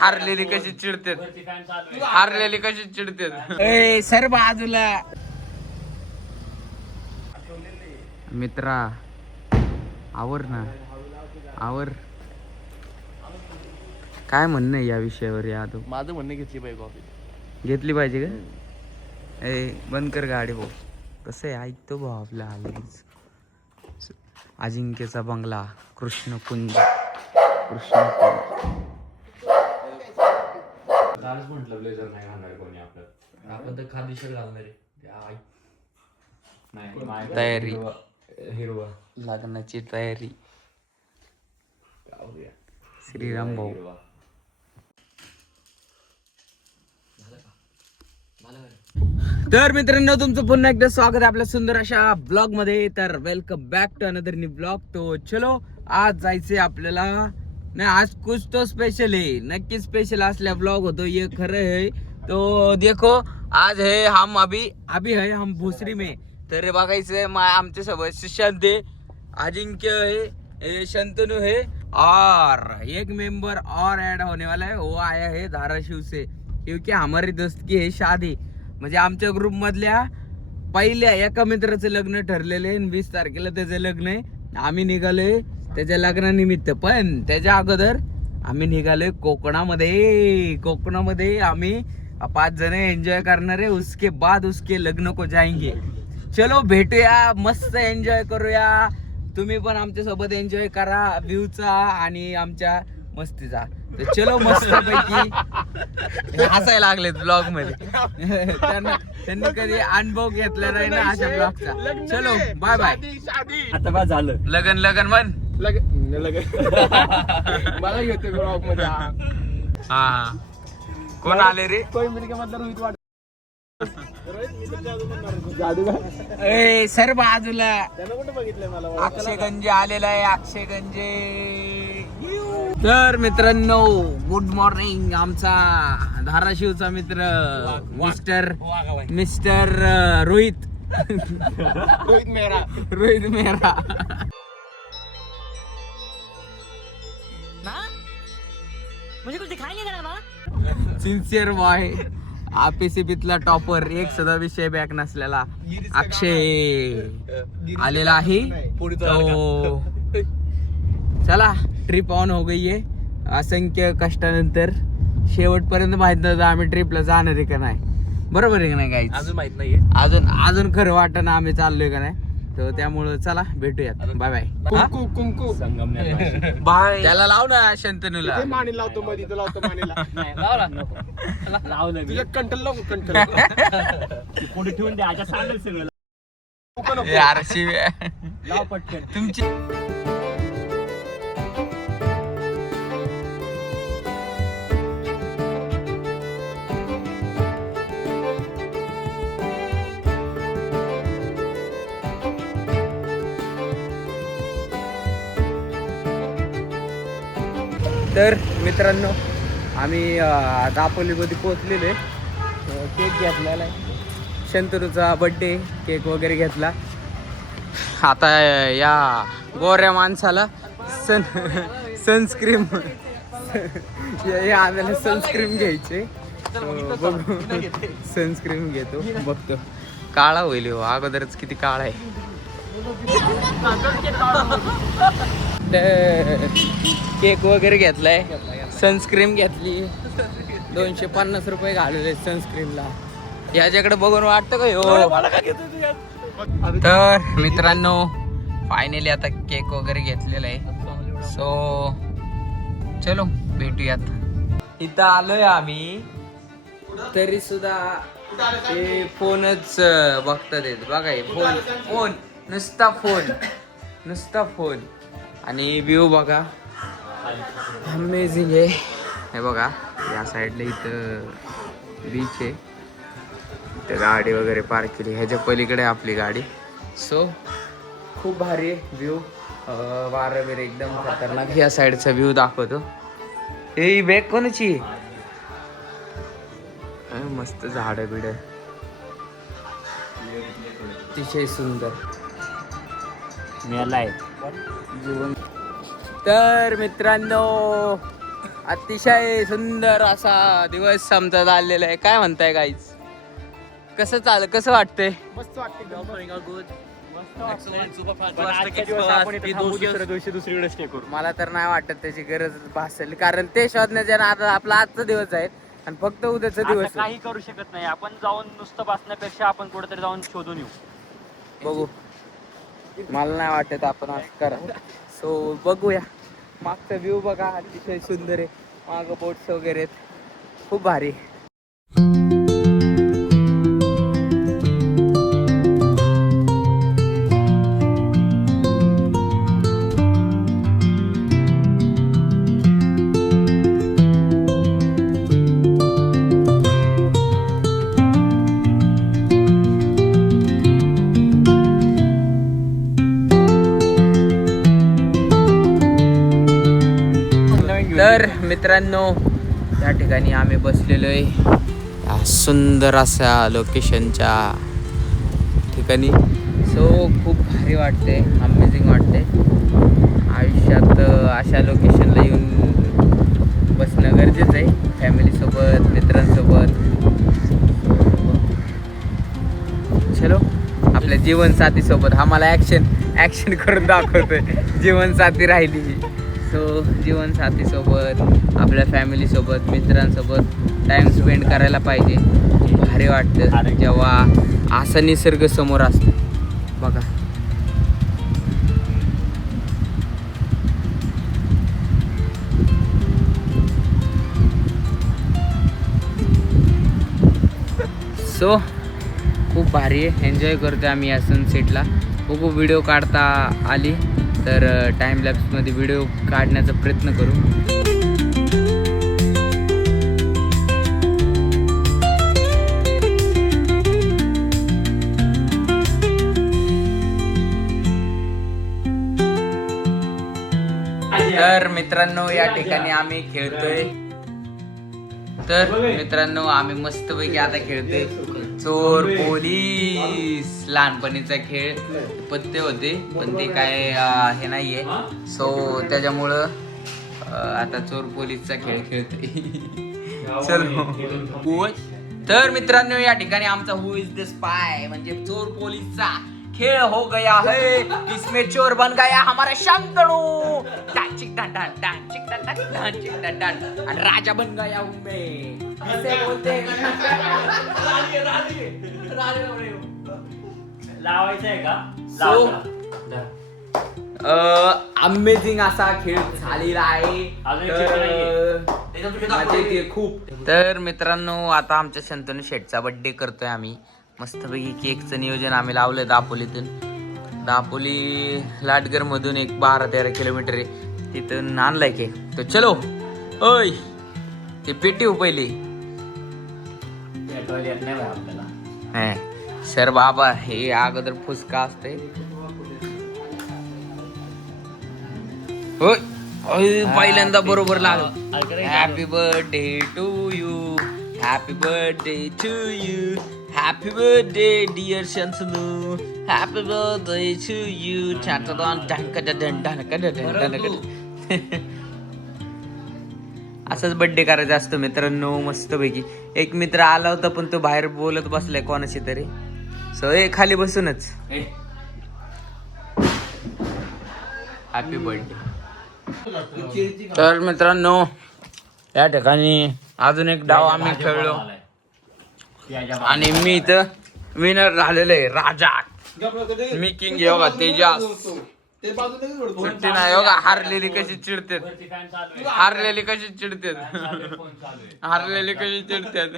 हारलेली कशी चिडते, हारलेली कशी चिडते. ए सर बाजूला. मित्रा आवर ना, आवर. काय म्हणणं आहे या विषयावर? या तू माझं म्हणणं घेतली पाहिजे कॉफी. घेतली पाहिजे का? ए बंद कर गाडी भाऊ. कसं आहे ऐकतो भाऊ आपल्या आलीच. अजिंक्यचा बंगला, कृष्णकुंज, कृष्णकुंज. कालच म्हटलं ब्लेझर नाही घालणार कोणी आपलं. आपण तर खादी शर्ट घालणार आहे. नाही तयारी, हिरवा लग्नाची तयारी. श्रीराम भाऊ. तर मित्रांनो तुमचं पुन्हा एकदा स्वागत आहे आपल्या सुंदर अशा ब्लॉग मध्ये. तर welcome back to another new blog. तो चलो आज जायचंय आपल्याला. नाही आज कुछ तो स्पेशल है, नक्की स्पेशल असल्या ब्लॉग होतो ये खरं है. तो देखो आज है हम अभी है हम भोसरी में. तर बघायचंय आमच्या सोबत सुशांत है, अजिंक्य है, शंतनु है और एक मेंबर और ऐड होने वाला है. वो आया है धाराशिव से क्योंकि हमारी दोस्त की है शादी. म्हणजे आमच्या ग्रुप मधल्या पहिल्या एका मित्राचं लग्न ठरलेले 20 तारखेला त्याचं लग्न आहे. आम्ही निघालोय त्याच्या लग्नानिमित्त, पण त्याच्या अगोदर आम्ही निघालोय कोकणामध्ये आम्ही 5 जण एन्जॉय करणार आहे. उसके बाद उसके लग्न को जाएंगे. चलो भेटूया, मस्त एन्जॉय करूया. तुम्ही पण आमच्या सोबत एन्जॉय करा व्ह्यूचा आणि आमच्या मस्तीचा. तर चलो मस्त पैकी हसायला लागलेत ब्लॉग मध्ये. त्यांनी कधी अनुभव घेतला नाही ना अशा ब्लॉगचा. चलो बाय बाय. आता बस झालं. लगन म्हण. मला घेतो ब्लॉग मध्ये. हा कोण आले रे? ए सर बाजूला. कुठे बघितलंय मला? अक्षय गंजे आलेला आहे, अक्षय गंजे. तर मित्रांनो गुड मॉर्निंग. आमचा धाराशिवचा मित्र mister Rohit Mehra. Sincere boy, आपेसीबीतला टॉपर, एक सदा विषय बॅक नसलेला अक्षय आलेला आहे. तो चला ट्रिप ऑन हो गई है. असंख्य कष्टानंतर शेवटपर्यंत माहित नव्हतं आम्ही ट्रिपला जाणार आहे का नाही. बरोबर आहे का नाही? काही अजून माहित नाहीये. अजून खरं वाटत ना आम्ही चाललोय का नाही. तर त्यामुळं चला भेटूयात. Bye bye. Kunku Sangamner bye. त्याला लाव ना शंतनूला. माणी लावतो मध्ये, तो लावतो माणीला. लावलं तुझ्या कंटल नको कंटल. पुढे ठेवून द्या आजा सांगेल सगळं. यार शिव लाव पटकन तुमची. तर मित्रांनो आम्ही दापोलीमध्ये पोहोचलेलो आहे. केक घेतलेला आहे, शंतनूचा बड्डे केक वगैरे घेतला. आता या गोऱ्या माणसाला सनस्क्रीम आम्हाला सनस्क्रीम घ्यायचे. बघू सनस्क्रीम घेतो, बघतो. काळा होईल हो, अगोदरच किती काळा आहे. केक वगैरे घेतलाय, सनस्क्रीम घेतली. 250 रुपये घालवले सनस्क्रीमला. याच्याकडे बघून वाटतं का हो? तर मित्रांनो फायनली आता केक वगैरे घेतलेला आहे. सो चलो भेटूयात. इथं आलोय आम्ही तरी सुद्धा ते फोनच बघतात येत. बघा फोन नुसता फोन आणि व्ह्यू बघा अमेझिंग आहे. हे बघा या साईडला इथं बीच आहे, इथं गाडी वगैरे पार्क केली. ह्याच्या पलीकडे आपली गाडी. सो खूप भारी आहे व्ह्यू. वारं वगैरे एकदम खतरनाक. या साईडचा व्ह्यू दाखवतो. हे बॅग कोणाची? मस्त झाडं बिड, अतिशय सुंदर. तर मित्रांनो अतिशय सुंदर असा दिवस आमचा चाललेला आहे. काय म्हणताय गाईज? कसं वाटतंय? मस्त वाटते. दुसरीकडे स्टे करू. मला तर नाही वाटत त्याची गरज भासेल, कारण ते शोधण्याच्या नादात आपला आजचा दिवस आहे आणि फक्त उद्याचा दिवस आहे. काही करू शकत नाही आपण. जाऊन नुसतं बसण्यापेक्षा आपण कुठेतरी जाऊन शोधून येऊ. बघू, मला नाही वाटत आपण असं करा. सो बघूया. मागचा व्ह्यू बघा, अतिशय सुंदर आहे. मागं बोट्स वगैरे आहेत, खूप भारी. तर मित्रांनो, या ठिकाणी आम्ही बसलेलो आहे या सुंदर अशा लोकेशनच्या ठिकाणी. सो खूप भारी वाटते, अमेझिंग वाटते. आयुष्यात अशा लोकेशनला येऊन बसणं गरजेचं आहे, फॅमिलीसोबत, मित्रांसोबत. चलो, आपल्या जीवनसाथीसोबत. हा मला ॲक्शन करून दाखवतोय. जीवनसाथी राहिली. सो जीवनसाथीसोबत, आपल्या फॅमिलीसोबत, मित्रांसोबत टाईम स्पेंड करायला पाहिजे. भारी वाटतं जेव्हा असा निसर्ग समोर असतो. बघा, सो खूप भारी आहे. एन्जॉय करतो आम्ही या सनसेटला. खूप व्हिडिओ काढता आली तर टाइम लॅप्समध्ये व्हिडिओ काढण्याचा प्रयत्न करू. तर मित्रांनो, या ठिकाणी आम्ही खेळतोय. तर मित्रांनो, आम्ही मस्तपैकी आता खेळतोय चोर पोलीस. लहानपणीचा खेळ, पत्ते होते पण ते काय हे नाहीये. सो त्याच्यामुळं आता चोर पोलीसचा खेळ खेळतोय. चलो. तर मित्रांनो, या ठिकाणी आमचा हु इज द स्पाय म्हणजे चोर पोलीसचा खेळ हो गया है. इसमें चोर बन गया हमारा शांतनू. डांचिक डांडान, डांचिक डांडान, डांचिक डांडान. आणि राजा बन गया हूं मैं. ऐसे बोलते लावायचं आहे का? अमेझिंग असा खेळ झालेला आहे. मजा येते खूप. तर मित्रांनो, आता आमच्या शंतनू शेठचा बर्थडे करतोय आम्ही. मस्तपैकी केकचं नियोजन आम्ही लावलंय दापोलीतून. दापोली लाटगर मधून एक 12-13 किलोमीटर आहे, तिथून आणलाय केक. तो चलो. ओय, ते पेटी हो पहिली. सर बाबा, हे अगोदर फुसका असते. होय, पहिल्यांदा बरोबर लागलं. Happy birthday to you, happy birthday to you, happy birthday dear Shantanu, happy birthday to you. असंच बर्थडे करायचा असतो मित्रांनो, मस्तपैकी. एक मित्र आला होता पण तो बाहेर बोलत बसलाय कोणाशी तरी. सो खाली बसूनच हॅपी बर्थडे. तर मित्रांनो, या ठिकाणी अजून एक डाव आम्ही खेळलो आणि मी इथं विनर झालेलो आहे. राजा, मी किंग योगा. तेजास सुट्टी नाही योगा. हारलेली कशी चिडतात, हारलेली कशी चिडतात, हारलेली कशी चिडतात.